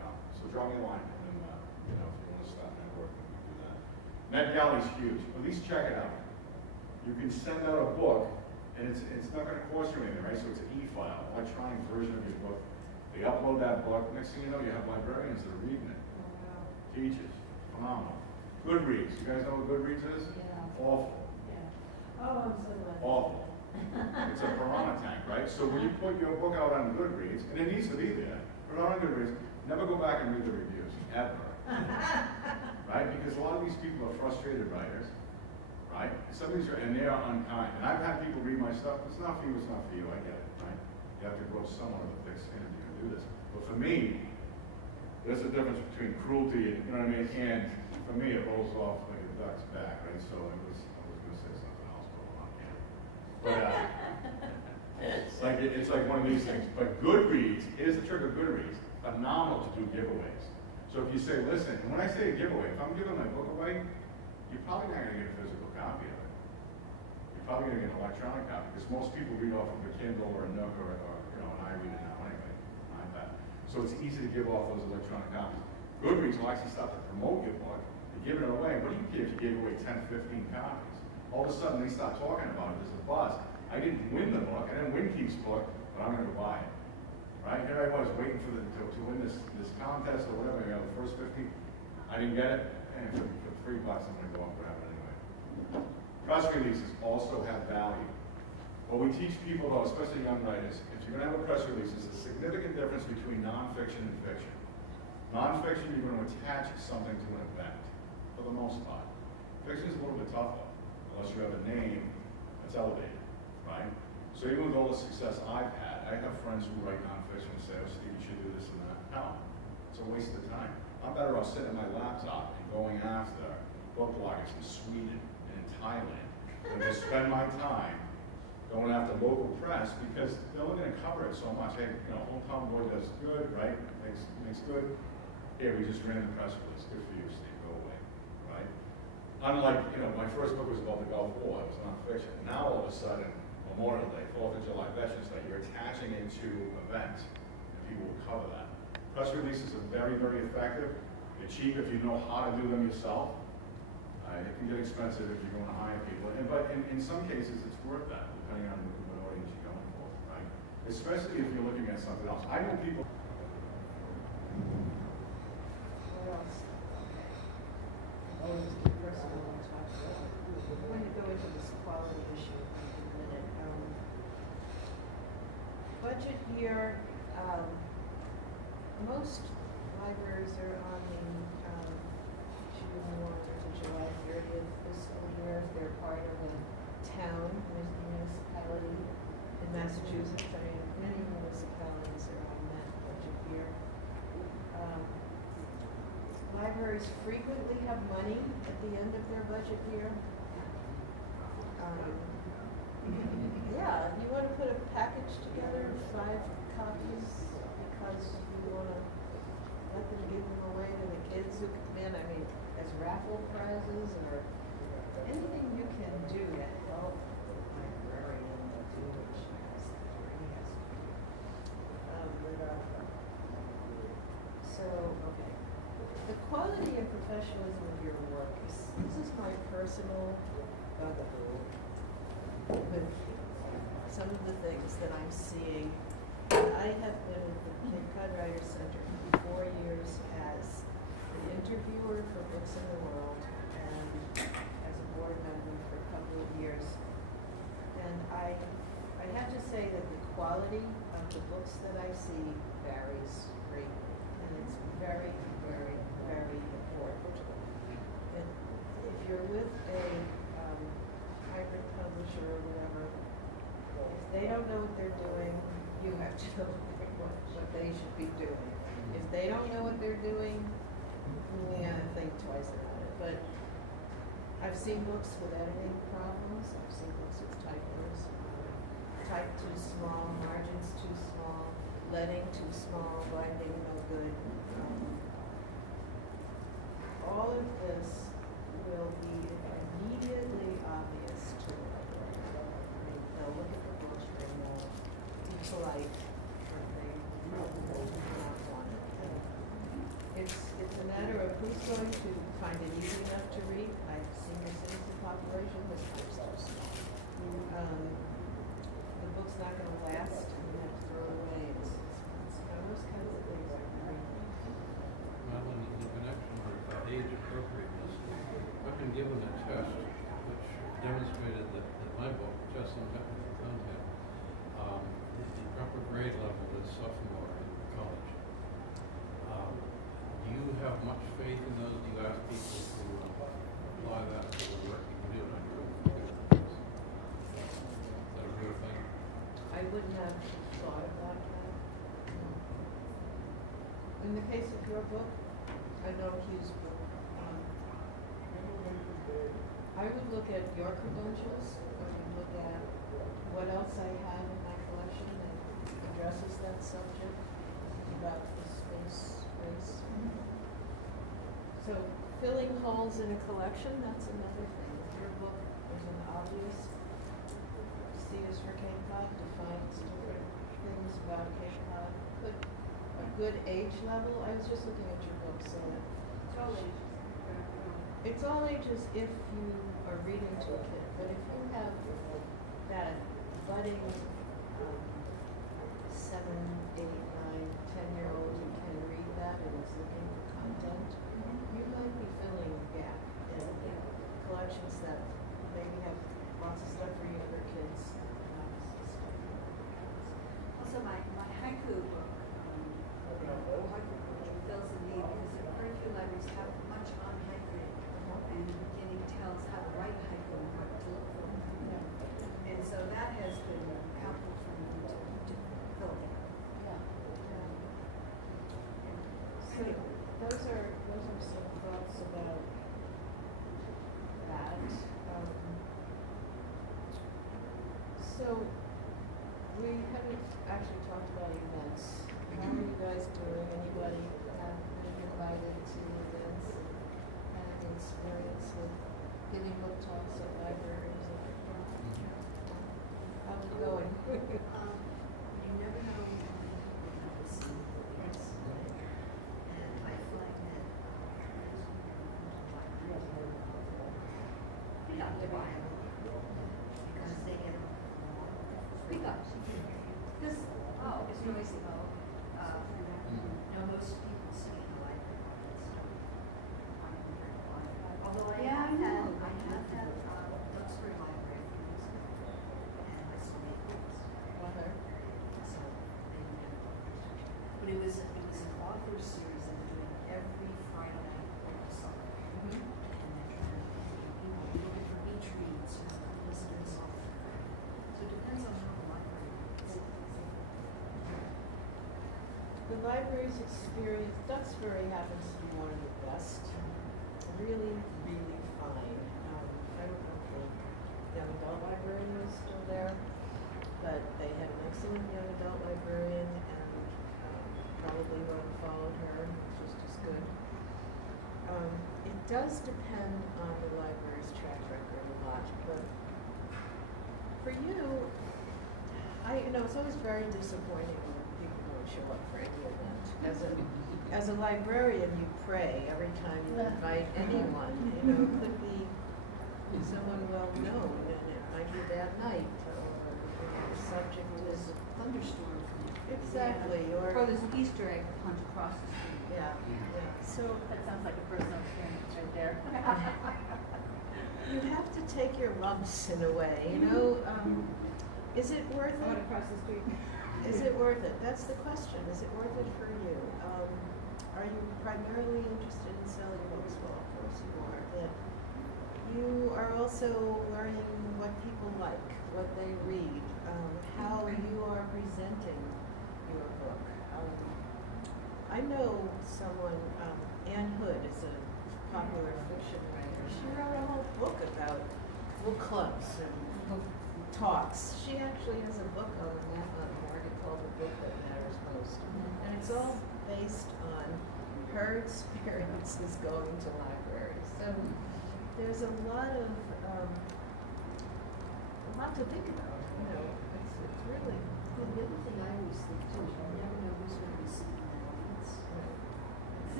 Met Gallery's huge. At least check it out. You can send out a book, and it's not going to cost you anything, right? So it's an e-file, electronic version of your book. They upload that book. Next thing you know, you have librarians that are reading it. Teachers, phenomenal. Goodreads. You guys know what Goodreads is? Yeah. Awful. Yeah. Oh, I'm so glad. Awful. It's a piranha tank, right? So when you put your book out on Goodreads, and it needs to be there, put it out on Goodreads, never go back and read the reviews, ever. Right? Because a lot of these people are frustrated writers, right? Some of these are, and they are unkind. And I've had people read my stuff. It's not for you, it's not for you. I get it, right? You have to go to someone with a thick skin if you can do this. But for me, there's a difference between cruelty and, you know what I mean? And for me, it rolls off like a duck's back, right? So I was going to say something else, but I'm not. But it's like one of these things. But Goodreads, here's the trick of Goodreads, phenomenal to do giveaways. So if you say, listen, and when I say a giveaway, if I'm giving my book away, you're probably not going to get a physical copy of it. You're probably going to get an electronic copy, because most people read off of a Kindle or a Nook or you know, and I read it now anyway, an iPad. So it's easy to give off those electronic copies. Goodreads will actually start to promote your book. You're giving it away. What do you give if you gave away 10, 15 copies? All of a sudden, they start talking about it. There's a buzz. I didn't win the book. I didn't win Keith's book, but I'm going to go buy it. Right? Here I was waiting for to win this contest or whatever. You know, the first 15. I didn't get it. And for $3, I'm going to go and grab it anyway. Press releases also have value. What we teach people, though, especially young writers, if you're going to have a press release, there's a significant difference between nonfiction and fiction. Nonfiction, you're going to attach something to an event, for the most part. Fiction is a little bit tougher, unless you have a name that's elevated, right? So even with all the success I've had, I have friends who write nonfiction and say, oh, Steve, you should do this and that. No, it's a waste of time. I'm better off sitting at my laptop and going after book bloggers in Sweden and in Thailand than to spend my time going after local press, because they're only going to cover it so much. Hey, you know, Hometown Boy does good, right? Makes good. Here, we just ran the press release. Good for you, Steve. Go away, right? Unlike, you know, my first book was about the Gulf War. It was nonfiction. Now, all of a sudden, Memorial Day, 4th of July, Veterans Day, you're attaching it to events, and people will cover that. Press releases are very, very effective. They're cheap if you know how to do them yourself. It can get expensive if you're going to hire people. But in some cases, it's worth that, depending on what audience you're going for, right? Especially if you're looking at something else. I know people. What else? Oh, it's too personal to talk about. I'm going to go into this quality issue in a minute. Budget year, most libraries are on the June 1 to July 30th fiscal year. If they're part of a town, municipality in Massachusetts. I mean, many municipalities are on that budget year. Libraries frequently have money at the end of their budget year. Yeah, you want to put a package together, 5 copies, because you want to let them give them away to the kids who come in. I mean, as raffle prizes or anything you can do to help the librarian do what she has to do. So, okay. The quality and professionalism of your work this is my personal bugaboo with some of the things that I'm seeing. I have been with the Cape Cod Writers Center for 4 years as an interviewer for Books in the World and as a board member for a couple of years. And I have to say that the quality of the books that I see varies greatly. And it's very, very, very important. And if you're with a hybrid publisher or whatever, if they don't know what they're doing, you have to know what they should be doing. If they don't know what they're doing, you gotta think twice about it. But I've seen books with editing problems. I've seen books with typos. Type too small, margins too small, leading too small, binding no good. All of this will be immediately obvious to the librarian. I mean, they'll look at the book and they'll be polite, but they will not want it. And it's a matter of who's going to find it easy enough to read? I've senior citizen population, this kind of stuff. The book's not gonna last, and you have to throw it away, it's those kinds of things are very. Well, in connection with age appropriateness, I've been given a test which demonstrated that my book, Just Some Technical Content, the proper grade level is sophomore in college. Do you have much faith in those? Do you ask people to apply that to the work you do on your own computer? Is that a real thing? I wouldn't have thought of that. In the case of your book, I know Hugh's book, I would look at your credentials, I would look at what else I have in my collection that addresses that subject about the space race. So filling holes in a collection, that's another thing. Your book is an obvious C is for Cape Cod, defines different things about Cape Cod. But a good age level, I was just looking at your book, so that it's all ages. It's all ages if you are reading to a kid, but if you have that budding 7, 8, 9, 10-year-old who can read that and is looking for content, you might be filling a gap in collections that maybe have lots of stuff for younger kids. Also, my haiku book, fills the need because the curriculum libraries have much on haiku, and the beginning tells how to write haiku and what to look for. And so that has been helpful for me to fill it. So those are some thoughts about that. So we haven't actually talked about events. How are you guys doing? Anybody have been invited to events and had any experience with giving book talks at libraries? How's it going? You never know when people have seen this. And I find that we got to buy them because they get free cups. This, it's noisy though. Most people see in the library. Although I have had Duxbury Library and I still make books. So they didn't have but it was an author series that they're doing every Friday night over the summer. And they're trying to people looking for beach reads who listen to this author. So it depends on how the library is. The library's experience, Duxbury happens to be one of the best. Really, really fine. I don't know if the young adult librarian is still there, but they had an excellent young adult librarian and probably would have followed her, which was just good. It does depend on the library's track record a lot, but for you, it's always very disappointing when people don't show up for any event. As a librarian, you pray every time you invite anyone. It could be someone well known, and it might be a bad night, or the subject is a thunderstorm. Exactly, or there's an Easter egg hunt across the street. Yeah. So that sounds like a personal experience right there. You have to take your lumps in a way, Is it worth it? Across the street. Is it worth it? That's the question. Is it worth it for you? Are you primarily interested in selling books? Well, of course you are. That you are also learning what people like, what they read, how you are presenting your book. I know someone, Ann Hood is a popular fiction writer. She wrote a whole book about book clubs and book talks. She actually has a book on the market called The Book That Matters Most. And it's all based on her experiences going to libraries. So there's a lot to think about. It's really. Well, the other thing I always think too is you never know who's going to be sitting in that audience. Sitting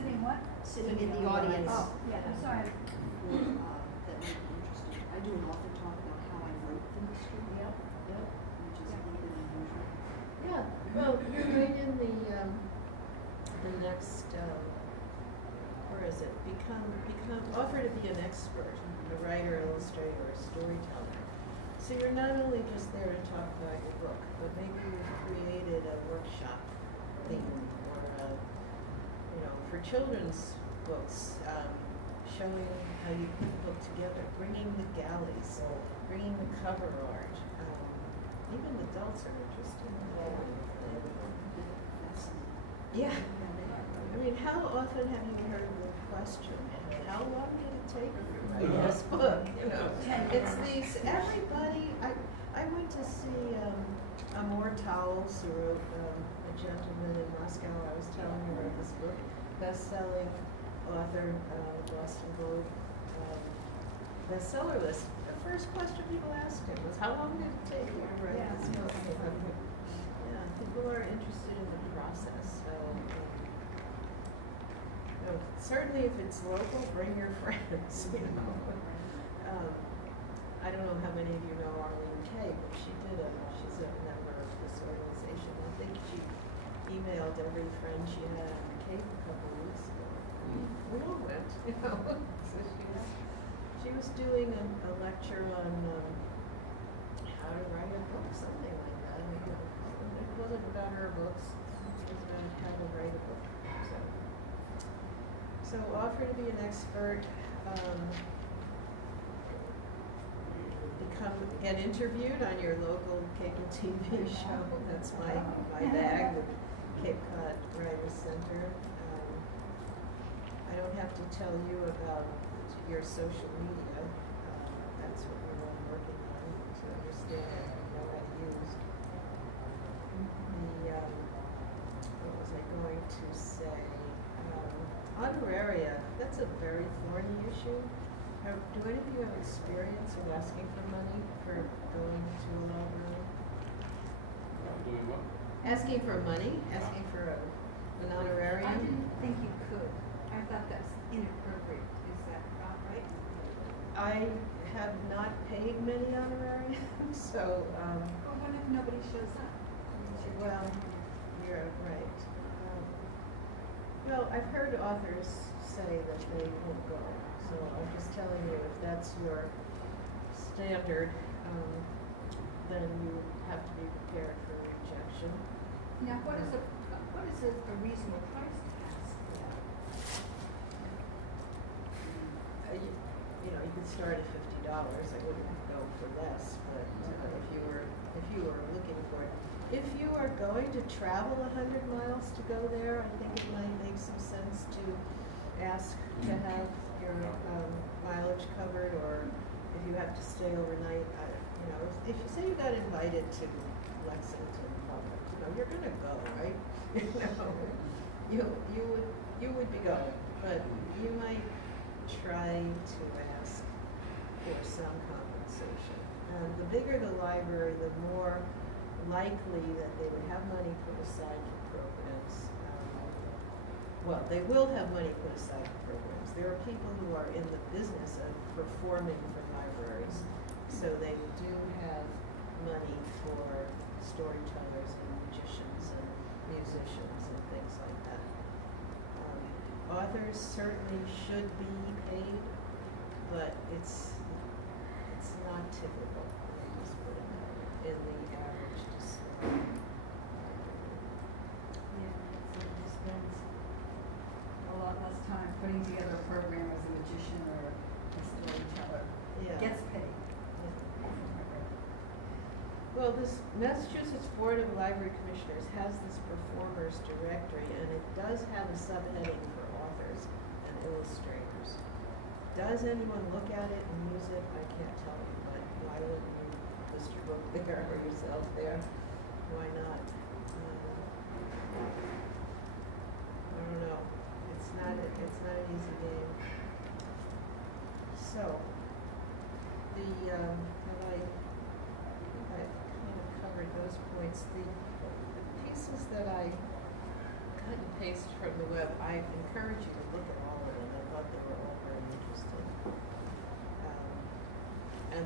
Sitting what? Sitting in the audience. Oh, yeah, I'm sorry. That might be interesting. I do an author talk about how I wrote the mystery. Yep, yep. Which is a little bit unusual. Yeah, well, you're right in the next, where is it? Offer to be an expert, a writer, illustrator, or storyteller. So you're not only just there to talk about your book, but maybe you've created a workshop theme or for children's books, showing how you put the book together, bringing the galleys, bringing the cover art. Even adults are interested in that. Yeah. I mean, how often have you heard the question, how long did it take you to write this book? It's these, everybody, I went to see Amor Towles, who wrote A Gentleman in Moscow. I was telling her of this book, best-selling author, Boston Globe bestseller list. The first question people asked him was, how long did it take you to write this book? Yeah, people are interested in the process. So, certainly if it's local, bring your friends. I don't know how many of you know Arlene Kay, but she's a member of this organization. I think she emailed every friend she had on the Cape a couple of weeks ago. We all went, So she was doing a lecture on how to write a book, something like that. It wasn't about her books, it was about how to write a book. So offer to be an expert, get interviewed on your local cable TV show. That's my bag, the Cape Cod Writers Center. I don't have to tell you about your social media. That's what we're all working on to understand and know how to use. What was I going to say? Honoraria, that's a very thorny issue. Do any of you have experience of asking for money for going to a library? Doing what? Asking for money, asking for an honorarium? I didn't think you could. I thought that's inappropriate. Is that not right? I have not paid many honorariums, so. Well, what if nobody shows up? Well, you're right. Well, I've heard authors say that they won't go, so I'm just telling you, if that's your standard, then you have to be prepared for rejection. Now, what is a reasonable price to ask for that? You could start at $50. I wouldn't go for less, but if you were looking for it. If you are going to travel 100 miles to go there, I think it might make some sense to ask to have your mileage covered, or if you have to stay overnight. If you say you got invited to Lexington Public, you're going to go, right? You would be going, but you might try to ask for some compensation. And the bigger the library, the more likely that they would have money put aside for programs. Well, they will have money put aside for programs. There are people who are in the business of performing for libraries, so they do have money for storytellers and magicians and musicians and things like that. Authors certainly should be paid, but it's not typical. Let's put it that way, in the average display. Yeah, so it spends a lot less time putting together a program as a magician or a storyteller. Yeah. Gets paid. Well, this Massachusetts Board of Library Commissioners has this performers directory, and it does have a subheading for authors and illustrators. Does anyone look at it and use it? I can't tell you, but why wouldn't you list your book there or yourself there? Why not? I don't know. It's not an easy game. So, I've kind of covered those points. The pieces that I cut and paste from the web, I encourage you to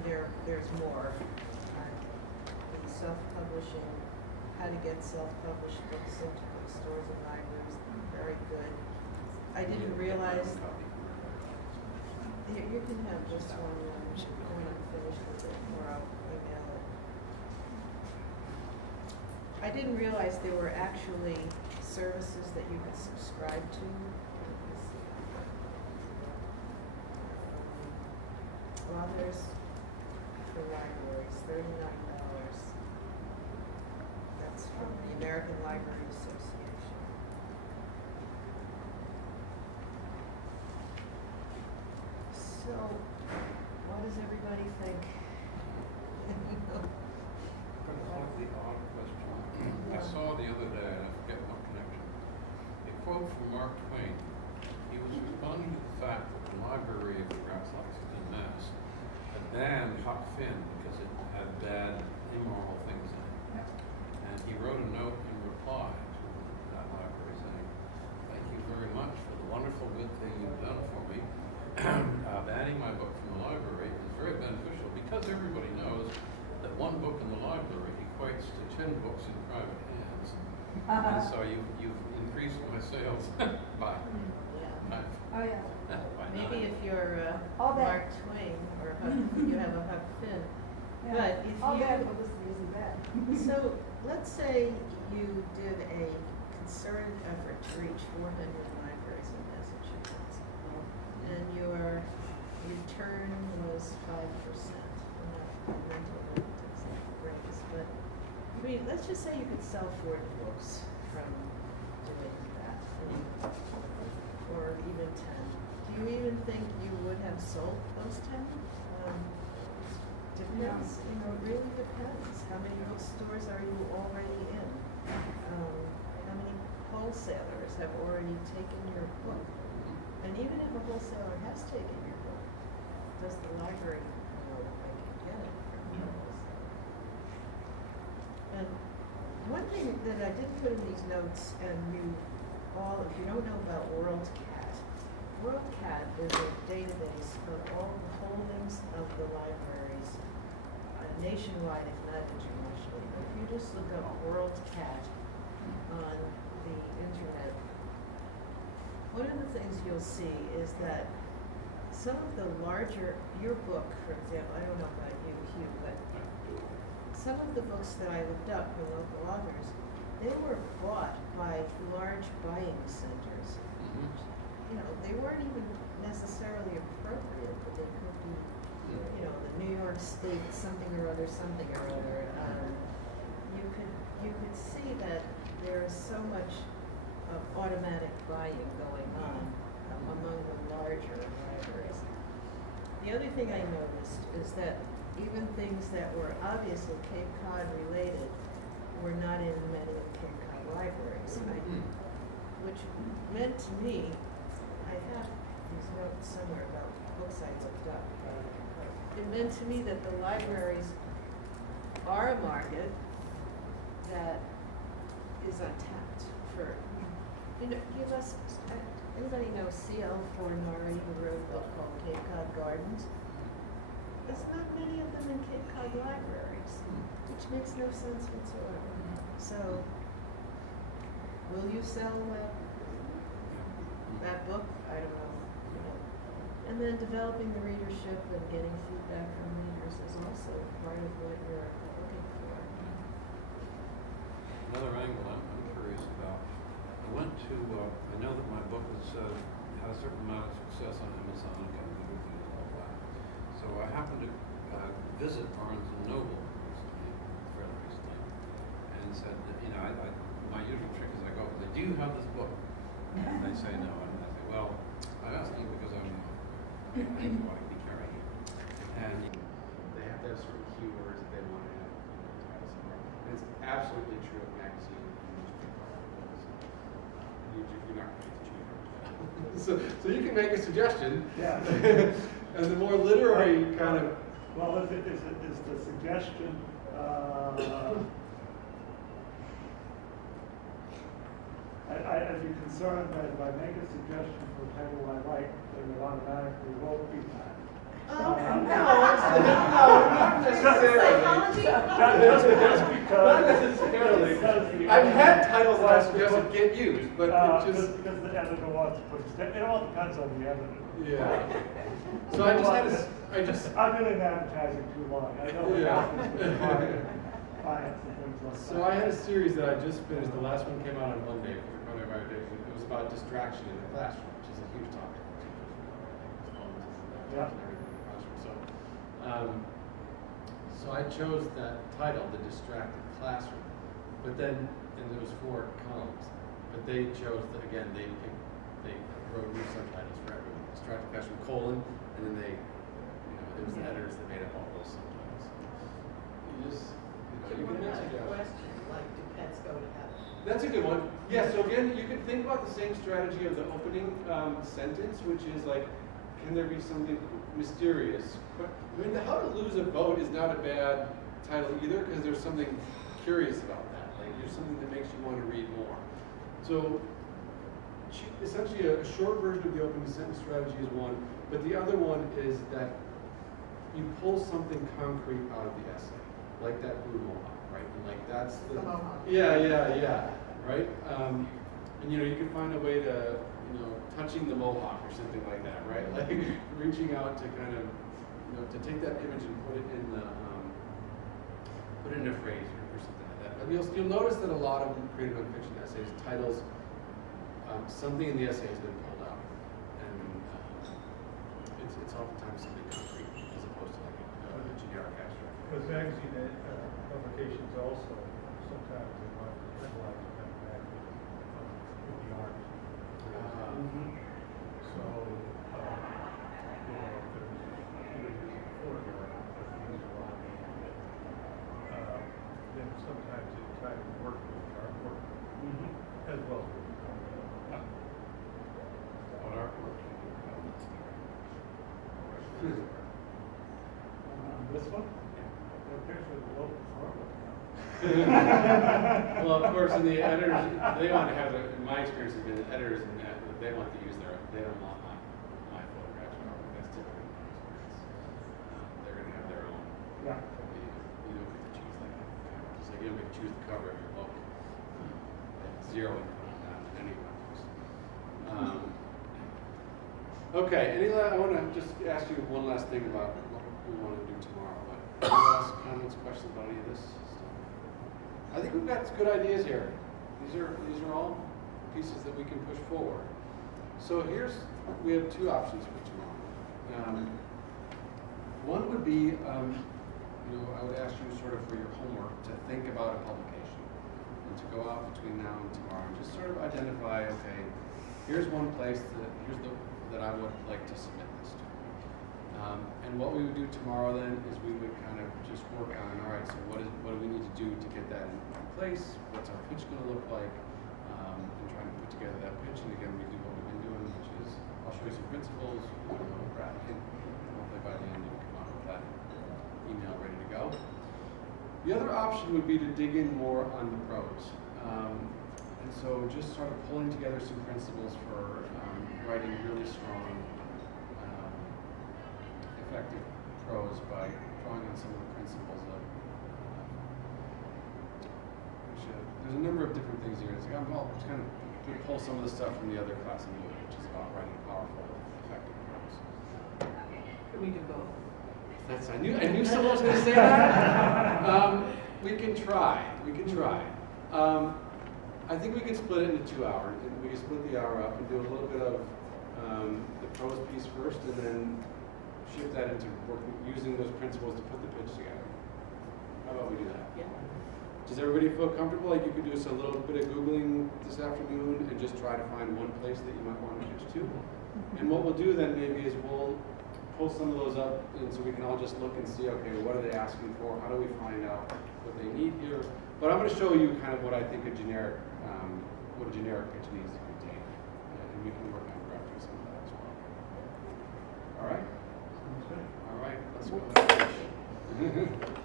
there's more. The self-publishing, how to get self-published books into bookstores and libraries, very good. I didn't realize, you can have this one when I'm finished with it, or I'll email it. I didn't realize there were actually services that you could subscribe to. Authors for libraries, $39. That's from the American Library Association. So, what does everybody think? Completely odd question. I saw the other day, and I forget what connection, a quote from Mark Twain. He was responding to the fact that the Library of perhaps Lexington, Mass. had banned Huck Finn because it had bad, immoral things in it. And he wrote a note in reply to that library saying, "Thank you very much for the wonderful good thing you've done for me. Banning my book from the library is very beneficial because everybody knows that one book in the library equates to 10 books in private hands. And so you've increased my sales by Oh, yeah. Maybe if you're All that- Mark Twain or you have a Huck Finn. Yeah. But if All you, bad publicity isn't bad. so let's say you did a concerted effort to reach 400 libraries in Massachusetts, and your return was 5%. Not mental raise, but I mean, let's just say you could sell 40 books from doing that, or even 10. Do you even think you would have sold those 10? Depends, you know, it really depends. How many bookstores are you already in? How many wholesalers have already taken your book? And even if a wholesaler has taken your book, does the library know if they can get it from your wholesaler? And one thing that I did put in these notes, and you all, if you don't know about WorldCat, WorldCat is a database of all the holdings of the libraries nationwide, if not internationally. But if you just look up WorldCat on the internet, one of the things you'll see is that some of the larger, your book, for example, I don't know about you, Hugh, but some of the books that I looked up for local authors, they were bought by large buying centers. You know, they weren't even necessarily appropriate, but they could be, you know, the New York State something or other. You could see that there is so much of automatic buying going on among the larger libraries. The other thing I noticed is that even things that were obviously Cape Cod related were not in many of Cape Cod libraries, which meant to me, I have these notes somewhere about books I looked up. It meant to me that the libraries are a market that is untapped for, you know, anybody know C.L. Fornari, who wrote a book called Cape Cod Gardens? There's not many of them in Cape Cod libraries, which makes no sense whatsoever. So, will you sell that book? I don't know. You know. And then developing the readership and getting feedback from readers is also part of what you're looking for. Another angle I'm curious about. I went to, I know that my book has had a certain amount of success on Amazon, and got good reviews and all that. So I happened to visit Barnes & Noble recently, fairly recently, and said, you know, my usual trick is I go, do you have this book? And they say no, and I say, well, I'm asking because I want to be carrying it. And They have to have certain keywords that they want to have title somewhere. And it's absolutely true of magazine and newspaper articles. You're not going to cheat. So you can make a suggestion. Yeah. And the more literary kind of. Well, is the suggestion, I'd be concerned that if I make a suggestion for a title I like, that it automatically won't be that. No, not necessarily. Not necessarily. I've had titles that I suggested get used, but it just. Because the editor wants to put, it all depends on the editor. Yeah. So I just I've been in advertising too long. I know what Yeah. happens with clients and things like that. So I had a series that I just finished. The last one came out on Monday for the coronavirus. It was about distraction in the classroom, which is a huge topic. Yeah. So I chose that title, The Distracted Classroom. But then, and there was 4 columns. But they chose, they wrote new subtitles for everyone. Distracted Classroom, colon, and then it was the editors that made up all those subtitles. So what about a question, like, do pets go to heaven? That's a good one. Yeah, so again, you can think about the same strategy of the opening sentence, which is like, can there be something mysterious? I mean, the How to Lose a Vote is not a bad title either, because there's something curious about that. Like, there's something that makes you want to read more. So, essentially, a short version of the opening sentence strategy is one, but the other one is that you pull something concrete out of the essay, like that blue mohawk, right? And like that's the mohawk. Yeah, right? And you can find a way to, touching the mohawk or something like that, right? Like reaching out to kind of, to take that image and put it in the, put it in a phrase or something like that. But you'll notice that a lot of creative nonfiction essays, titles, something in the essay has been pulled out, and it's oftentimes something concrete as opposed to like a generic abstract. Because magazine publications also, sometimes they want headlines to come back with the art. So, if there's images of photograph, then sometimes they try to work with the artwork as well as with the content. What artwork can you On this one? The picture of the local farmer. Well, of course, in the editors, they want to have, in my experience has been, the editors, they want to use they don't want my photographs or artwork. That's typically my experience. They're going to have their own. Yeah. You don't get to choose that. Just like you don't get to choose the cover of your book. They have 0 input on that in any of my books. Okay, I want to just ask you one last thing about what we want to do tomorrow. But any last comments, questions about any of this stuff? I think we've got good ideas here. These are all pieces that we can push forward. So we have 2 options for tomorrow. One would be, I would ask you sort of for your homework to think about a publication and to go out between now and tomorrow and just sort of identify, okay, here's one place that I would like to submit this to. And what we would do tomorrow then is we would kind of just work on, all right, so what do we need to do to get that in place? What's our pitch going to look like? And trying to put together that pitch. And again, we do what we've been doing, which is I'll show you some principles, graphic, and hopefully by the end you can come out with that email ready to go. The other option would be to dig in more on the prose. And so just sort of pulling together some principles for writing really strong, effective prose by drawing on some of the principles of there's a number of different things here. It's like, I'll just kind of pull some of the stuff from the other class I'm doing, which is about writing powerful, effective prose. Can we do both? I knew someone was going to say that. We can try. I think we can split it into 2 hours. We can split the hour up and do a little bit of the prose piece first, and then shift that into using those principles to put the pitch together. How about we do that? Yeah. Does everybody feel comfortable? Like you could do a little bit of Googling this afternoon and just try to find one place that you might want to pitch to? And what we'll do then maybe is we'll pull some of those up, and so we can all just look and see, okay, what are they asking for? How do we find out what they need here? But I'm going to show you kind of what I think a generic pitch needs to contain, and we can work on crafting some of that as well. All right? All right, let's go.